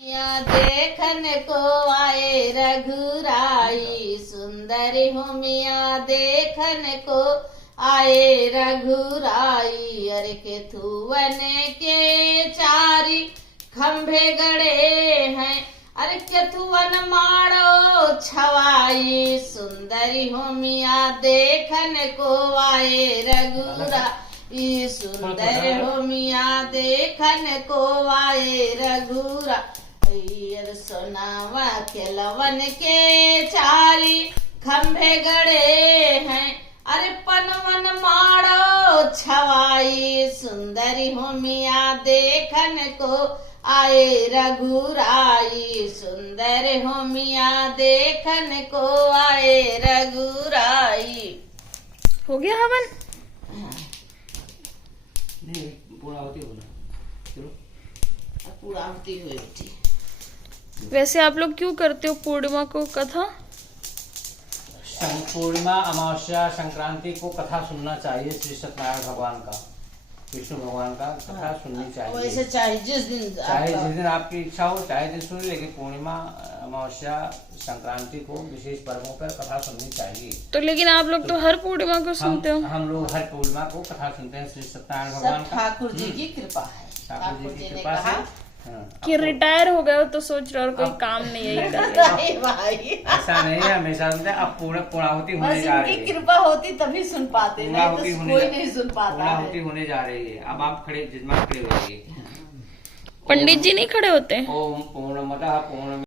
यहाँ देखन को आए रघुराई सुंदरी हो मिया देखन को आए रघुराई। अरे केथुवन के चारी खंभे गड़े हैं, अरे केथुवन मारो छवाई सुंदरी हो मिया देखन को आए रघुराई सुंदर हो मिया देखन को आए रघुरा। सोनावा के लवन के चारी खंभे गड़े हैं, अरे पनवन मारो छवाई सुंदरी हो मिया देखन को आए रघुराई सुंदर हो मिया देखन को आए रघुराई। हो गया हवन? नहीं पूरा होती हो ना, चलो पूरा होती हुई उठी। वैसे आप लोग क्यों करते हो पूर्णिमा को कथा? पूर्णिमा, अमावस्या, संक्रांति को कथा सुनना चाहिए। श्री सत्यनारायण भगवान का, विष्णु भगवान का कथा सुननी चाहिए। वैसे चाहे जिस दिन आपकी इच्छा हो चाहे दिन सुन, लेकिन पूर्णिमा, अमावस्या, संक्रांति को विशेष पर्वों पर कथा सुननी चाहिए। तो लेकिन आप लोग तो हर पूर्णिमा को सुनते हो। हम लोग हर पूर्णिमा को कथा सुनते हैं। श्री सत्यनारायण भगवान का ठाकुर जी की कृपा है। ठाकुर जी की कृपा से कि रिटायर हो गए हो तो सोच रहे हो और कोई काम नहीं है कर भाई ऐसा नहीं है, हमेशा सुनते हैं। अब पूर्णाहुति होने जा रही है। कृपा होती तभी सुन पाते, नहीं तो कोई नहीं सुन पाता। पूर्णाहुति होने जा रही है। अब आप खड़े जजमान खड़े हो जाइए। पंडित जी नहीं खड़े होते? ओम पूर्णमतः पूर्ण